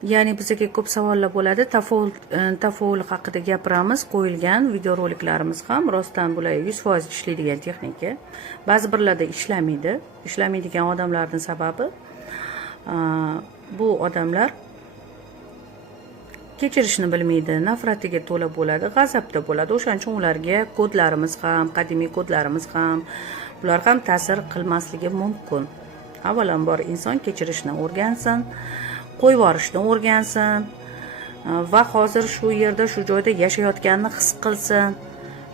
Ya'ni bizga ko'p savollar bo'ladi. Tafovul haqida gapiramiz. Qo'yilgan videoroliklarimiz ham rostdan bular 100% ishlaydigan texnika. Ba'zi birlarda ishlamaydi. Ishlamaydigan odamlarning sababi bu odamlar kechirishni bilmaydi, nafratiga to'la bo'ladi, g'azabda bo'ladi. O'shaning uchun ularga kodlarimiz ham, qadimiy kodlarimiz ham, bular ham ta'sir qilmasligi mumkin. Avvalambor inson kechirishni o'rgansin, qo'yib yuborishni o'rgansin va hozir shu yerda, shu joyda yashayotganini his qilsin,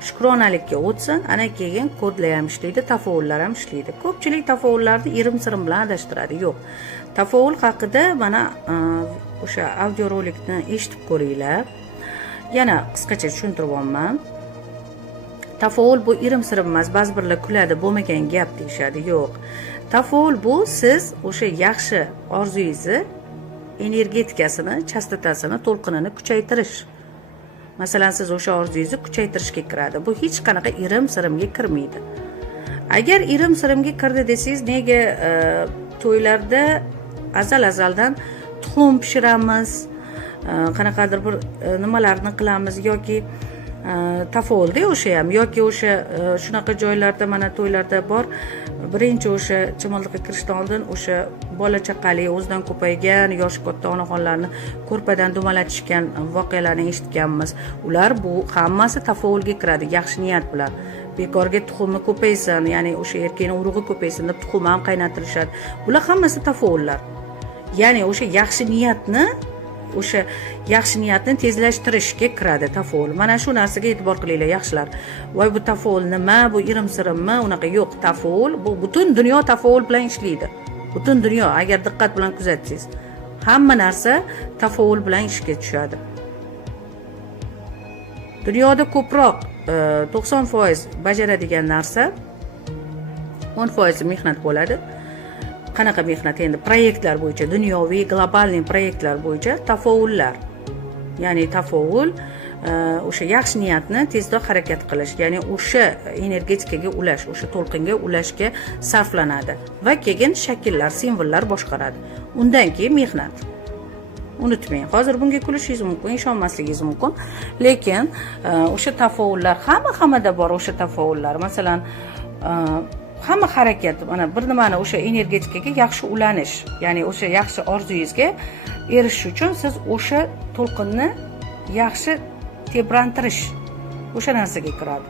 shukronalikka o'tsin, ana keyin kodlar ham ishlaydi, tafovullar ham ishlaydi. Ko'pchilik tafovullarni irim-sirim bilan adashtiradi. Yo'q. Tafovul haqida mana o'sha audio rolikni eshitib ko'ringlar. Yana qisqacha tushuntirib olaman. Tafovul bu irim-sirim emas, ba'zi birlar kuladi, bo'lmagan gap deyishadi. Yo'q. Tafovul bu siz o'sha yaxshi orzungizni energetikasini, chastotasini, to'lqinini kuchaytirish. Masalan, siz o'sha orzungizni kuchaytirishga kiradi. Bu hech qanaqa irim-sirimga kirmaydi. Agar irim-sirimga kirdi desangiz, nega to'ylarda azaldan tuxum pishiramiz, qanaqadir bir nimalarni qilamiz yoki tafovulda o'sha ham yoki o'sha shunaqa joylarda mana to'ylarda bor, birinchi o'sha chimildiqqa kirishdan oldin o'sha bola chaqali o'zidan ko'paygan yoshi katta onaxonlarni ko'rpadan dumalatishgan voqealarni eshitganmiz. Ular bu hammasi tafovulga kiradi, yaxshi niyat bilan. Bekorga tuxumi ko'paysin, ya'ni o'sha erkakning urug'i ko'paysin deb tuxum ham qaynatirishadi. Bular hammasi tafovullar. Ya'ni o'sha yaxshi niyatni tezlashtirishga kiradi tafovul. Mana shu narsaga e'tibor qilinglar, yaxshilar. Voy bu tafovul nima? Bu irim-sirimmi? Unaqa yo'q. Tafovul bu butun dunyo tafovul bilan ishlaydi. Butun dunyo, agar diqqat bilan kuzatsangiz, hamma narsa tafovul bilan ishga tushadi. Dunyoda ko'proq 90% bajaradigan narsa 10% mehnat bo'ladi. Qanaqa mehnat endi? Proyektlar bo'yicha, dunyoviy, globalniy proyektlar bo'yicha tafovullar. Ya'ni tafovul o'sha yaxshi niyatni tezda harakat qilish, ya'ni o'sha energetikaga ulash, o'sha to'lqinga ulashga sarflanadi va keyin shakllar, simvollar boshqaradi. Undan keyin mehnat. Unutmang, hozir bunga kulishingiz mumkin, ishonmasligingiz mumkin, lekin o'sha tafovullar hammada bor o'sha tafovullar. Masalan, hamma harakat, mana bir nimani o'sha energetikaga yaxshi ulanish, ya'ni o'sha yaxshi orzuyingizga erishish uchun siz o'sha to'lqinni yaxshi tebrantirish, o'sha narsaga kiradi.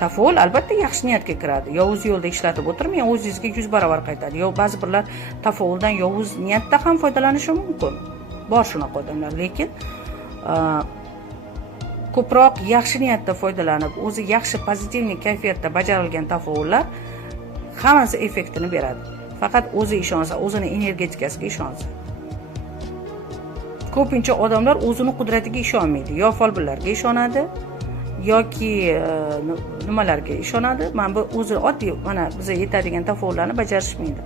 Tafovul albatta yaxshi niyatga kiradi. Yovuz yo'lda ishlatib o'tirmang, o'zingizga 100 barobar qaytadi. Yo ba'zi birlar tafovuldan yovuz niyatda ham foydalanishi mumkin. Bor shunaqa odamlar, lekin ko'proq yaxshi niyatda foydalanib, o'zi yaxshi pozitivniy kayfiyatda bajarilgan tafovullar hammasi effektini beradi. Faqat o'zi ishonsa, o'zini energetikasiga ishonsa. Ko'pincha odamlar o'zini qudratiga ishonmaydi. Yo folbinlarga ishonadi, yoki nimalarga ishonadi. Mana bu o'zi oddiy, mana bizga yetadigan tafovullarni bajarishmaydi.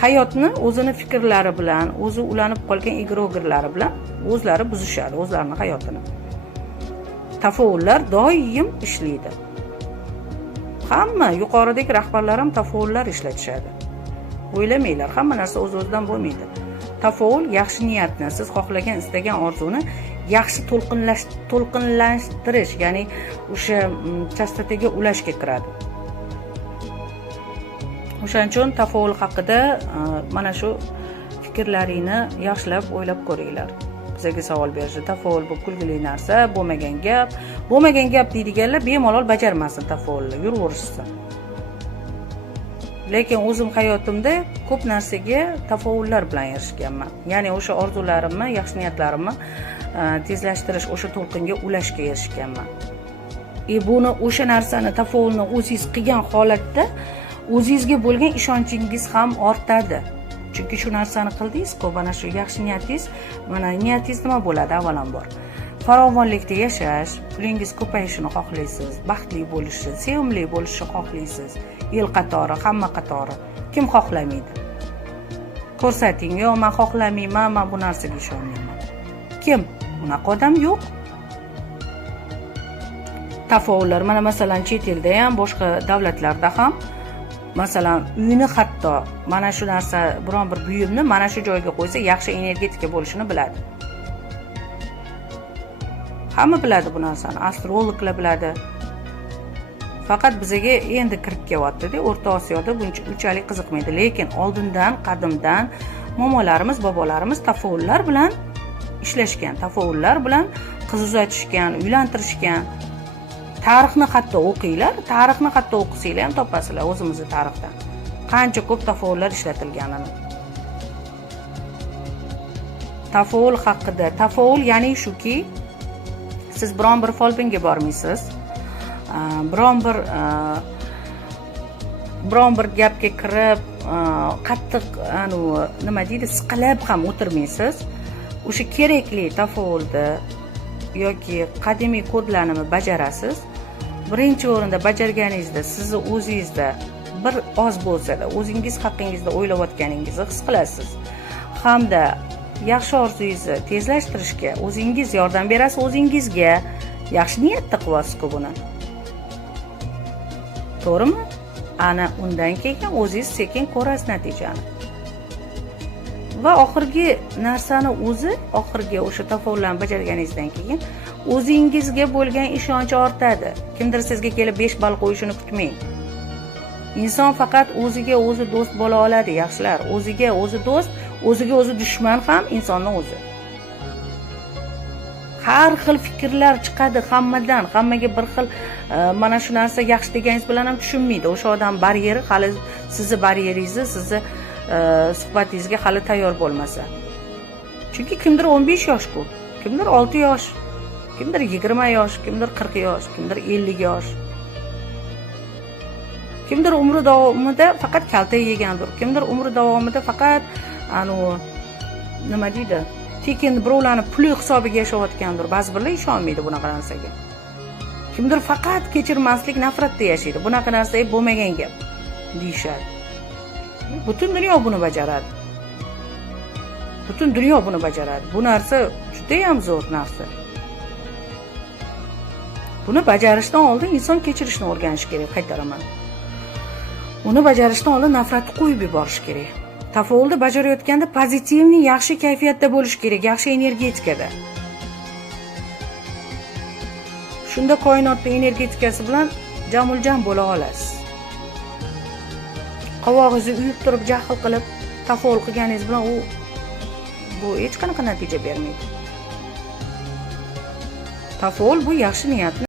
Hayotni o'zini fikrlari bilan, o'zi ulanib qolgan egri-o'girlari bilan o'zlari buzishadi, o'zlarining hayotini. Tafovullar doim ishlaydi. Hamma yuqoridagi rahbarlar ham tafovullar ishlatishadi. O'ylamanglar, hamma narsa o'z-o'zidan bo'lmaydi. Tafovul yaxshi niyatni, siz xohlagan, istagan orzuni yaxshi to'lqinlashtirish, ya'ni o'sha chastotaga ulashga kiradi. O'shaning uchun tafovul haqida mana shu fikrlaringni yaxshilab o'ylab ko'ringlar. Bizga savol berishdi. Tafovul bu kulgili narsa, bo'lmagan gap deydiganlar bemalol bajarmasin tafovulni, yuraverishsin. Lekin o'zim hayotimda ko'p narsaga tafovullar bilan erishganman. Ya'ni o'sha orzularimni, yaxshi niyatlarimni tezlashtirish, o'sha to'lqinga ulashga erishganman. Buni o'sha narsani, tafovulni o'zingiz qilgan holatda o'zingizga bo'lgan ishonchingiz ham ortadi. Chunki shu narsani qildingiz-ku, mana shu yaxshi niyatingiz, mana niyatingiz nima bo'ladi avvalambor? Farovonlikda yashash, pulingiz ko'payishini xohlaysiz, baxtli bo'lishni, sevimli bo'lishni xohlaysiz. El qatori, hamma qatori. Kim xohlamaydi? Ko'rsating, yo'q, men xohlamayman, men bu narsaga ishonmayman. Kim? Unaqa odam yo'q. Tafovullar mana masalan chet elda ham, boshqa davlatlarda ham masalan uyni hatto mana shu narsa biron bir buyumni mana shu joyga qo'ysa yaxshi energetika bo'lishini biladi. Hamma biladi bu narsani, astrologlar biladi. Faqat bizga endi kirib kelyapti-da, O'rta Osiyoda bunchalik qiziqmaydi, lekin oldindan, qadimdan momolarimiz, bobolarimiz tafovullar bilan ishlashgan, tafovullar bilan qiz uzatishgan, uylantirishgan. Tarixni hatto o'qinglar, tarixni hatto o'qisanglar ham topasizlar o'zimizning tarixdan. Qancha ko'p tafovullar ishlatilganini. Tafovul haqida, tafovul ya'ni shuki, siz biron bir folbinga bormaysiz. biron bir gapga kirib, qattiq nima deydi, siqilib ham o'tirmaysiz. O'sha kerakli tafovulni yoki qadimiy kodlarni bajarasiz. Birinchi o'rinda bajarganingizda sizni o'zingizda bir oz bo'lsa-da o'zingiz haqingizda o'ylayotganingizni his qilasiz. Hamda yaxshi orzungizni tezlashtirishga o'zingiz yordam berasiz, o'zingizga yaxshi niyatda qilyapsiz-ku buni. To'g'rimi? Ana undan keyin o'zingiz sekin ko'rasiz natijani. Va oxirgi narsani o'zi, oxirgi o'sha tafovullarni bajarganingizdan keyin o'zingizga bo'lgan ishonch ortadi. Kimdir sizga kelib 5 ball qo'yishini kutmang. Inson faqat o'ziga o'zi do'st bo'la oladi, yaxshilar. O'ziga o'zi do'st, o'ziga o'zi dushman ham insonning o'zi. Har xil fikrlar chiqadi hammadan, hammaga bir xil mana shu narsa yaxshi deganingiz bilan ham tushunmaydi. O'sha odam baryeri hali sizni baryeringizni, sizni suhbatingizga hali tayyor bo'lmasa. Chunki kimdir 15 yoshku, kimdir 6 yosh, kimdir 20 yosh, kimdir 40 yosh, kimdir 50 yosh. Kimdir umri davomida faqat kalta yegandir, kimdir umri davomida faqat nima deydi, tekin birovlarning puli hisobiga yashayotgandir. Ba'zi birlar ishonmaydi bunaqa narsaga. Kimdir faqat kechirmaslik, nafratda yashaydi. Bunaqa narsa bo'lmagan gap deyishadi. Butun dunyo buni bajaradi. Butun dunyo buni bajaradi. Bu narsa juda ham zo'r narsa. Buni bajarishdan oldin inson kechirishni o'rganish kerak, qaytaraman. Uni bajarishdan oldin nafratni qo'yib yuborish kerak. Tafovulni bajarayotganda pozitivni, yaxshi kayfiyatda bo'lish kerak, yaxshi energetikada. Shunda koinotning energetikasi bilan jamul-jam bo'la olasiz. Qovog'ingizni uyib turib jahl qilib tafovul qilganingiz bilan bu hech qanaqa natija bermaydi. Tafovul bu yaxshi niyatni